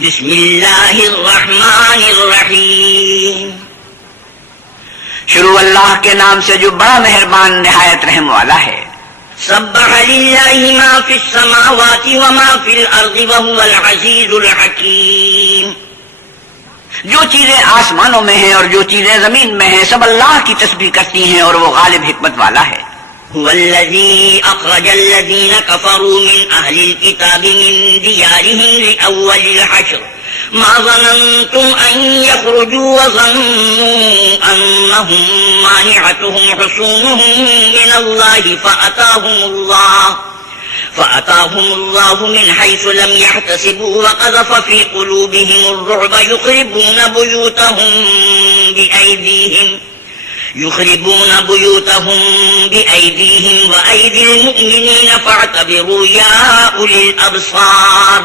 بسم اللہ الرحمن الرحیم. شروع اللہ کے نام سے جو بڑا مہربان نہایت رحم والا ہے. سبح للہ ما فی السماوات وما فی الارض وهو العزیز الحکیم. جو چیزیں آسمانوں میں ہیں اور جو چیزیں زمین میں ہیں سب اللہ کی تسبیح کرتی ہیں اور وہ غالب حکمت والا ہے. هو الذي أخرج الذين كفروا من أهل الكتاب من ديارهم لأول الحشر ما ظننتم أن يخرجوا وظنوا أنهم مانعتهم حصونهم من الله فأتاهم الله من حيث لم يحتسبوا وقذف في قلوبهم الرعب يخربون بأيديهم وأيدي المؤمنين فاعتبروا يا أولي الأبصار.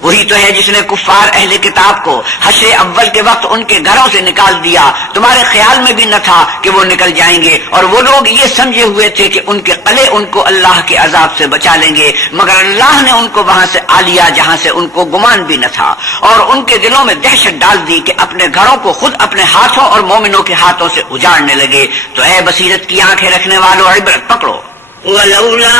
وہی تو ہے جس نے کفار اہل کتاب کو حشر اول کے وقت ان کے گھروں سے نکال دیا. تمہارے خیال میں بھی نہ تھا کہ وہ نکل جائیں گے اور وہ لوگ یہ سمجھے ہوئے تھے کہ ان کے قلعے ان کو اللہ کے عذاب سے بچا لیں گے، مگر اللہ نے ان کو وہاں سے آ لیا جہاں سے ان کو گمان بھی نہ تھا، اور ان کے دلوں میں دہشت ڈال دی کہ اپنے گھروں کو خود اپنے ہاتھوں اور مومنوں کے ہاتھوں سے اجاڑنے لگے. تو اے بصیرت کی آنکھیں رکھنے والوں عبرت پکڑو. ولولا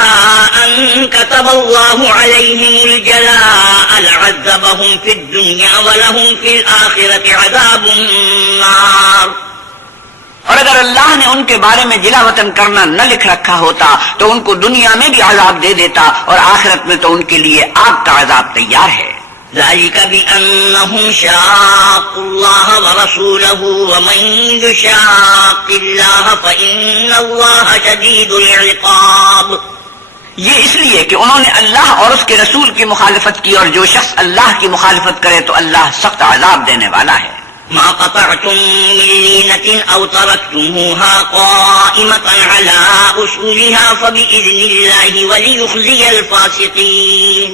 أن كتب الله عليهم الجلاء لعذبهم في الدنيا ولهم في الآخرة عذاب النار. اور اگر اللہ نے ان کے بارے میں جلا وطن کرنا نہ لکھ رکھا ہوتا تو ان کو دنیا میں بھی عذاب دے دیتا اور آخرت میں تو ان کے لیے آگ کا عذاب تیار ہے. ذلك بأنهم شاقوا الله ورسوله ومن يشاق الله فإن الله شديد العقاب. یہ اس لیے کہ انہوں نے اللہ اور اس کے رسول کی مخالفت کی، اور جو شخص اللہ کی مخالفت کرے تو اللہ سخت عذاب دینے والا ہے. ما قطعتم من لينة أو تركتموها قائمة على أصولها فبإذن الله وليخزي الفاسقين.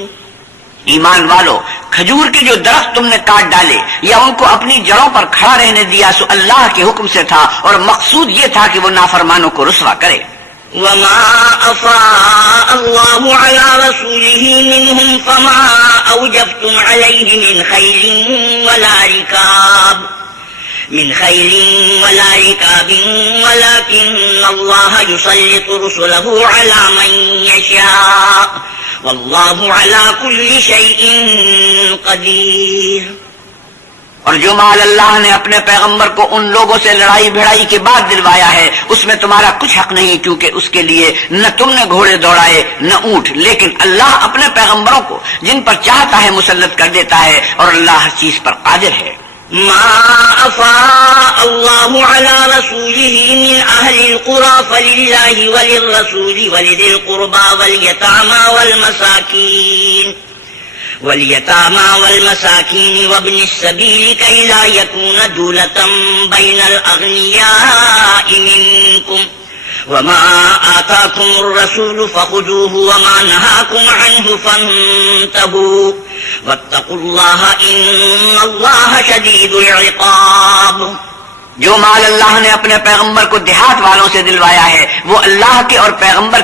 ایمان والو، کھجور کے جو درخت تم نے کاٹ ڈالے یا ان کو اپنی جڑوں پر کھڑا رہنے دیا سو اللہ کے حکم سے تھا، اور مقصود یہ تھا کہ وہ نافرمانوں کو رسوا کرے. وما أفاء الله على رسوله منهم فما أوجفتم عليه من خيل ولا ركاب ولكن الله يسلط رسله على من يشاء والله على كل شيء قدير. اور جو مال اللہ نے اپنے پیغمبر کو ان لوگوں سے لڑائی بھڑائی کے بعد دلوایا ہے اس میں تمہارا کچھ حق نہیں، کیونکہ اس کے لیے نہ تم نے گھوڑے دوڑائے نہ اونٹ، لیکن اللہ اپنے پیغمبروں کو جن پر چاہتا ہے مسلط کر دیتا ہے، اور اللہ ہر چیز پر قادر ہے. ما أفاء الله على رسوله من أهل القرى فلله وللرسول ولذي القربى واليتامى والمساكين وابن السبيل كي لا يكون دولة بين الأغنياء منكم وما آتاكم الرسول فخذوه وما نهاكم عنه فانتهوا واتقوا الله إن الله شديد العقاب. جو مال اللہ نے اپنے پیغمبر کو دیہات والوں سے دلوایا ہے وہ اللہ کے اور پیغمبر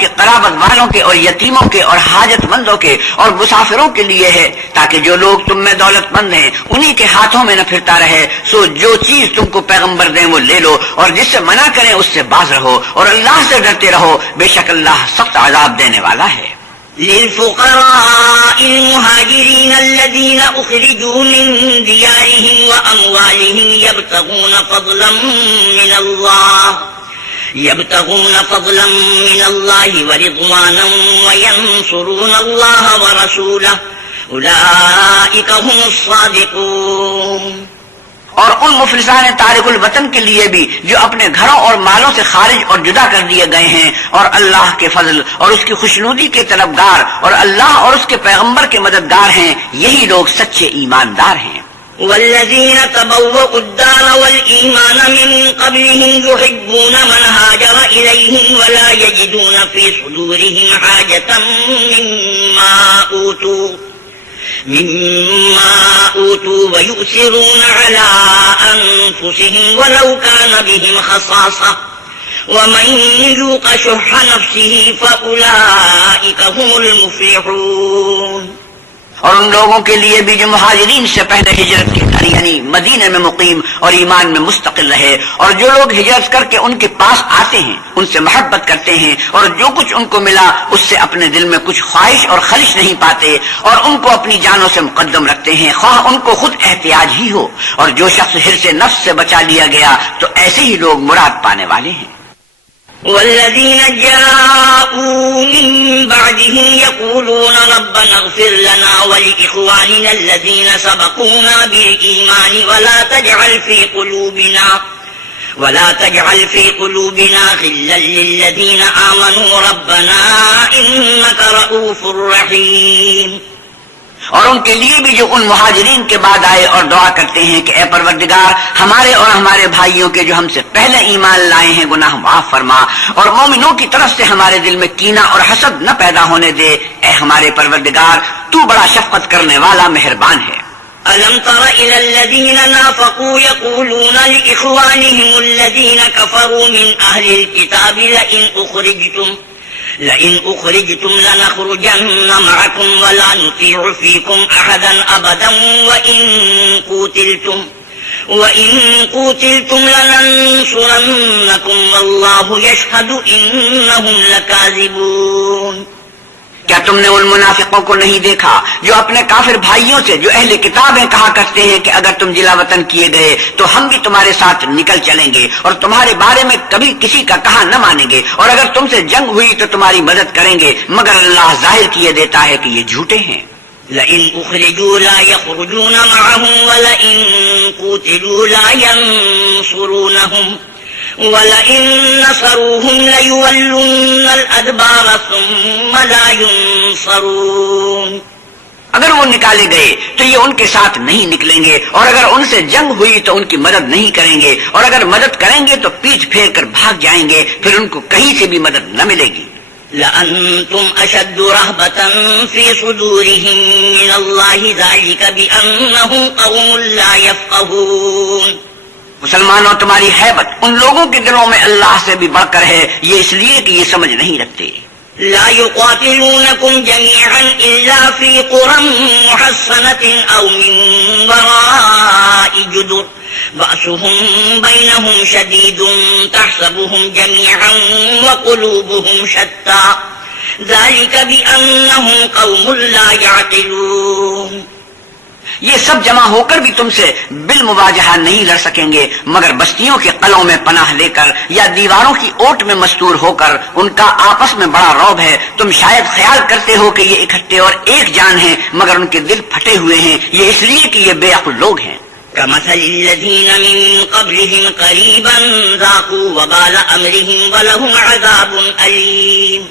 کے قرابت والوں کے اور یتیموں کے اور حاجت مندوں کے اور مسافروں کے لیے ہے، تاکہ جو لوگ تم میں دولت مند ہیں انہی کے ہاتھوں میں نہ پھرتا رہے. سو جو چیز تم کو پیغمبر دیں وہ لے لو، اور جس سے منع کریں اس سے باز رہو، اور اللہ سے ڈرتے رہو، بے شک اللہ سخت عذاب دینے والا ہے. للفقراء المهاجرين الذين أخرجوا من ديارهم وأموالهم يبتغون فضلا من الله ورضوانا وينصرون الله ورسوله أولئك هم الصادقون. اور ان مفلسان تارک الوطن کے لیے بھی جو اپنے گھروں اور مالوں سے خارج اور جدا کر دیے گئے ہیں اور اللہ کے فضل اور اس کی خوشنودی کے طلبگار اور اللہ اور اس کے پیغمبر کے مددگار ہیں، یہی لوگ سچے ایماندار ہیں. والذين تبوأوا الدار والإيمان من قبلهم يحبون من هاجر إليهم ولا يجدون في صدورهم حاجة مما أوتوا ويؤثرون على أنفسهم ولو كان بهم خصاصة ومن يوق شح نفسه فأولئك هم المفلحون. اور ان لوگوں کے لیے بھی جو مہاجرین سے پہلے ہجرت کی یعنی مدینے میں مقیم اور ایمان میں مستقل رہے، اور جو لوگ ہجرت کر کے ان کے پاس آتے ہیں، ان سے محبت کرتے ہیں، اور جو کچھ ان کو ملا اس سے اپنے دل میں کچھ خواہش اور خلش نہیں پاتے، اور ان کو اپنی جانوں سے مقدم رکھتے ہیں، خواہ ان کو خود احتیاج ہی ہو، اور جو شخص حرص نفس سے بچا لیا گیا تو ایسے ہی لوگ مراد پانے والے ہیں۔ والذين جاءوا من بعدهم يقولون ربنا اغفر لنا ولإخواننا الذين سبقونا بالإيمان ولا تجعل في قلوبنا غلا للذين آمنوا ربنا إنك رؤوف رحيم۔ اور ان کے لیے بھی جو ان مہاجرین کے بعد آئے اور دعا کرتے ہیں کہ اے پروردگار ہمارے اور ہمارے بھائیوں کے جو ہم سے پہلے ایمان لائے ہیں گناہ معاف فرما، اور مومنوں کی طرف سے ہمارے دل میں کینہ اور حسد نہ پیدا ہونے دے، اے ہمارے پروردگار تو بڑا شفقت کرنے والا مہربان ہے۔ ألم تر إلى الذين نافقوا يقولون لإخوانهم الذين كفروا من أهل الكتاب لئن أخرجتم لنخرجن معكم ولا نطيع فيكم أحدا أبدا وإن قوتلتم لننصرنكم والله يشهد إنهم لكاذبون۔ کیا تم نے ان منافقوں کو نہیں دیکھا جو اپنے کافر بھائیوں سے جو اہل کتاب ہیں کہا کرتے ہیں کہ اگر تم جلا وطن کیے گئے تو ہم بھی تمہارے ساتھ نکل چلیں گے اور تمہارے بارے میں کبھی کسی کا کہا نہ مانیں گے، اور اگر تم سے جنگ ہوئی تو تمہاری مدد کریں گے، مگر اللہ ظاہر کیے دیتا ہے کہ یہ جھوٹے ہیں۔ لئن أخرجوا لا يخرجون معهم ولئن قوتلوا لا ينصرونهم وَلَئِن نَّصَرُوهُمْ لَيُوَلُّنَّ الْأَدْبَارَ ثُمَّ لَا يُنصَرُونَ۔ اگر وہ نکالے گئے تو یہ ان کے ساتھ نہیں نکلیں گے، اور اگر ان سے جنگ ہوئی تو ان کی مدد نہیں کریں گے، اور اگر مدد کریں گے تو پیٹھ پھیر کر بھاگ جائیں گے، پھر ان کو کہیں سے بھی مدد نہ ملے گی۔ لَأَنتُمْ أَشَدُّ رَهْبَةً فِي صُدُورِهِم مِّنَ اللَّهِ ذَلِكَ بِأَنَّهُمْ قَوْمٌ لَّا يَفْقَهُونَ۔ مسلمانوں تمہاری ہیبت ان لوگوں کے دلوں میں اللہ سے بھی بڑھ کر ہے، یہ اس لیے کہ یہ سمجھ نہیں رکھتے۔ لا يقاتلونكم جميعا إلا في قرى محصنة أو من وراء جدر بأسهم بينهم شديد تحسبهم جميعا وقلوبهم شتى ذلك بأنهم قوم لا يعقلون۔ یہ سب جمع ہو کر بھی تم سے بالمواجہہ نہیں لڑ سکیں گے، مگر بستیوں کے قلعوں میں پناہ لے کر یا دیواروں کی اوٹ میں مستور ہو کر ان کا آپس میں بڑا رعب ہے۔ تم شاید خیال کرتے ہو کہ یہ اکٹھے اور ایک جان ہیں، مگر ان کے دل پھٹے ہوئے ہیں، یہ اس لیے کہ یہ بے عقل لوگ ہیں۔ كمثل الذين من قبلهم قريبا ذاقوا وبال أمرهم ولهم عذاب أليم۔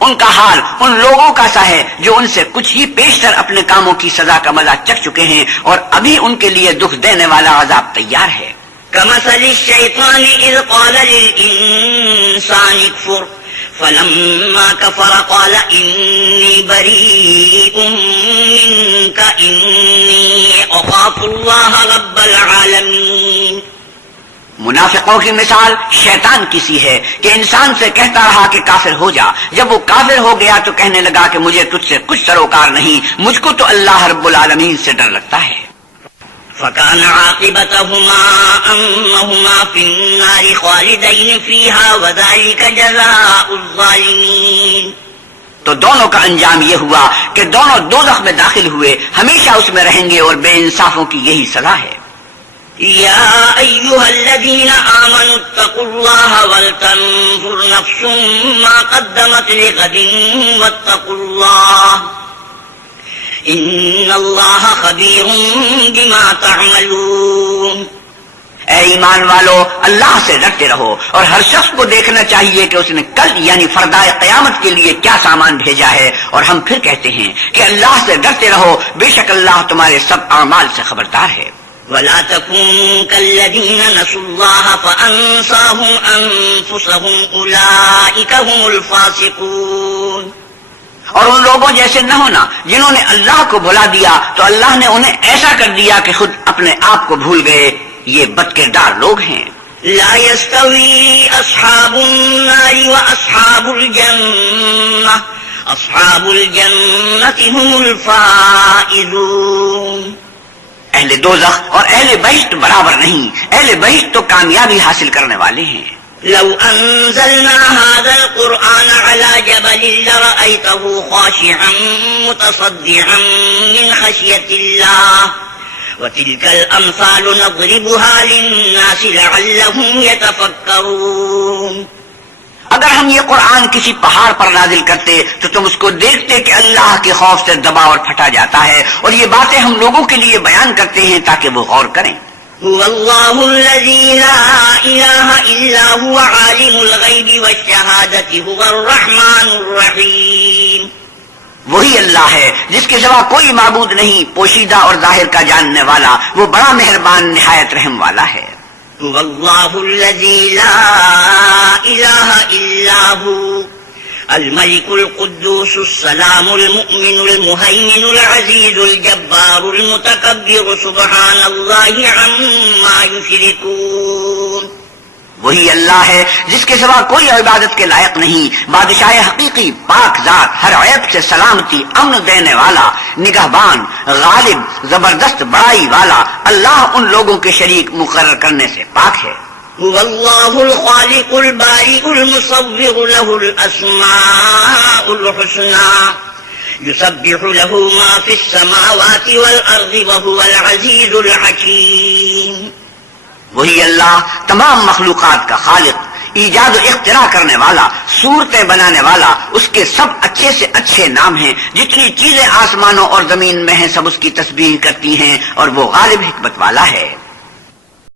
ان کا حال ان لوگوں کا سا ہے جو ان سے کچھ ہی پیشتر اپنے کاموں کی سزا کا مزہ چکھ چکے ہیں، اور ابھی ان کے لیے دکھ دینے والا عذاب تیار ہے۔ كمثل الشيطان إذ قال للإنسان اكفر فلما كفر قال إني بريء منك إني أخاف الله رب العالمين۔ منافقوں کی مثال شیطان کی سی ہے کہ انسان سے کہتا رہا کہ کافر ہو جا، جب وہ کافر ہو گیا تو کہنے لگا کہ مجھے تجھ سے کچھ سروکار نہیں، مجھ کو تو اللہ رب العالمین سے ڈر لگتا ہے۔ فكان عاقبتهما أنهما في النار خالدين فيها وذلك جزاء الظالمين۔ تو دونوں کا انجام یہ ہوا کہ دونوں دوزخ میں داخل ہوئے، ہمیشہ اس میں رہیں گے، اور بے انصافوں کی یہی سزا ہے۔ يا أيها الذين آمنوا اتقوا الله ولتنظر نفس ما قدمت لغد واتقوا الله إن الله خبير بما تعملون۔ اے ایمان والو، اللہ سے ڈرتے رہو، اور ہر شخص کو دیکھنا چاہیے کہ اس نے کل یعنی فردائے قیامت کے لیے کیا سامان بھیجا ہے۔ اور ہم پھر کہتے ہیں کہ اللہ سے ڈرتے رہو، بے شک اللہ تمہارے سب اعمال سے خبردار ہے۔ ولا تكونوا كالذين نسوا الله فأنساهم أنفسهم أولئك هم الفاسقون۔ اور ان لوگوں جیسے نہ ہونا جنہوں نے اللہ کو بھلا دیا تو اللہ نے انہیں ایسا کر دیا کہ خود اپنے آپ کو بھول گئے، یہ بد کردار لوگ ہیں۔ لا يستوي أصحاب النار وأصحاب الجنة أصحاب الجنة هم الفائزون. اہل دوزخ اور اہل بہشت برابر نہیں، اہل بہشت تو کامیابی حاصل کرنے والے ہیں. لو أنزلنا هذا القرآن على جبل لرأيته خاشعا متصدعا من خشية الله وتلك الأمثال نضربها للناس لعلهم يتفكرون. اگر ہم یہ قرآن کسی پہاڑ پر نازل کرتے تو تم اس کو دیکھتے کہ اللہ کے خوف سے دبا اور پھٹا جاتا ہے، اور یہ باتیں ہم لوگوں کے لیے بیان کرتے ہیں تاکہ وہ غور کریں. هو الله الذي لا إله إلا هو عالم الغيب والشهادة هو الرحمن الرحيم. وہی اللہ ہے جس کے سوا کوئی معبود نہیں، پوشیدہ اور ظاہر کا جاننے والا، وہ بڑا مہربان نہایت رحم والا ہے. هو الله الذي لا إله إلا هو الملك القدوس السلام المؤمن المهيمن العزيز الجبار المتكبر سبحان الله عما يشركون. وہی اللہ ہے جس کے سوا کوئی عبادت کے لائق نہیں، بادشاہ حقیقی، پاک ذات، ہر عیب سے سلامتی، امن دینے والا، نگہبان، غالب، زبردست بڑائی والا. اللہ ان لوگوں کے شریک مقرر کرنے سے پاک ہے. هو الله الخالق البارئ المصور له الأسماء الحسنى يسبح له ما في السماوات والأرض وهو العزيز الحكيم. وہی اللہ تمام مخلوقات کا خالق، ایجاد و اختراع کرنے والا، صورتیں بنانے والا. اس کے سب اچھے سے اچھے نام ہیں. جتنی چیزیں آسمانوں اور زمین میں ہیں سب اس کی تسبیح کرتی ہیں، اور وہ غالب حکمت والا ہے.